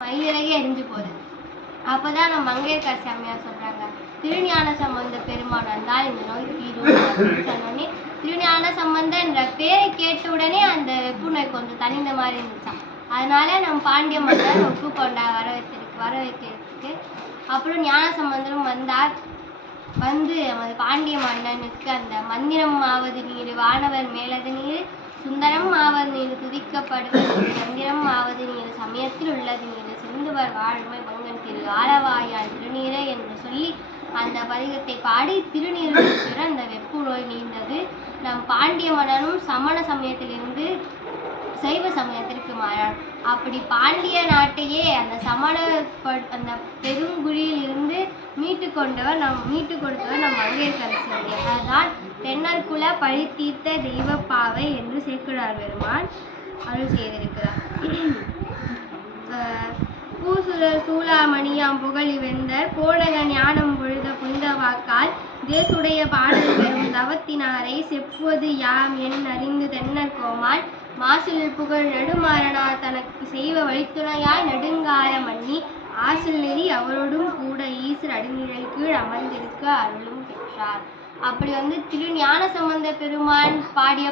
மயிலிறகே எரிஞ்சு போகுது. அப்பதான் நம்ம மங்கையர்க்கரசி அம்மையார் சொல்றாங்க, திருஞான சம்பந்த பெருமான் வந்தால் இந்த நோய் தீரும் அப்படின்னு சொன்னோடனே, திருஞான சம்பந்தன் என்ற பேரை கேட்ட உடனே அந்த வெப்பு நோய் கொஞ்சம் தனிந்த மாதிரி இருந்துச்சான். அதனால நம்ம பாண்டிய மன்னர் ஒப்புக்கொண்டார் வர வைக்கிறதுக்கு. அப்புறம் ஞான சம்பந்தரும் வந்தார். வந்து நமது பாண்டிய மன்னனுக்கு அந்த மந்திரம் ஆவது நீர் வானவர் மேலது நீர், சுந்தரம் ஆவது நீர் துதிக்கப்படுவது, மந்திரம் ஆவது நீர் சமயத்தில் உள்ளது நீர், செந்துவர் வாழ்மை பங்கன் திரு ஆலவாயால் திருநீரை என்று சொல்லி அந்த பதிகத்தை பாடி திருநீர் அந்த வெப்பு நோய் நீண்டது. நம் பாண்டிய மன்னனும் சமண சமயத்திலிருந்து சைவ சமயத்திற்கு மாறார். அப்படி பாண்டிய நாட்டையே அந்த அந்த பெருங்குழியில் இருந்து மீட்டு கொடுத்தவர் நம் மங்கையர்க்கரசி அம்மையார். அதுதான் தென்னற்குல பழி தீர்த்த தெய்வ பாவை என்று சேக்கிழார் பெருமான் அருள் செய்திருக்கிறார். பூசுரர் சூளாமணியாம் புகழி வெந்தர் போனக ஞானம் பொழுத புனித வாக்கால் தேசுடைய பாடல் பெறும் தவத்தினாரை செப்புவது யாம் என் அறிந்து தென்னர் கோமான் மாசில் புகழ் நெடுமாறனார் தனக்கு செய்வ வழித்துணையாய் நெடுங்கால மன்னி ஆசில் நெறி அவரோடும் கூட ஈசர் அடிநிழல் கீழ் அமர்ந்திருக்க அருளும் பெற்றார். அப்படி திருஞான சம்பந்த பெருமான் பாடிய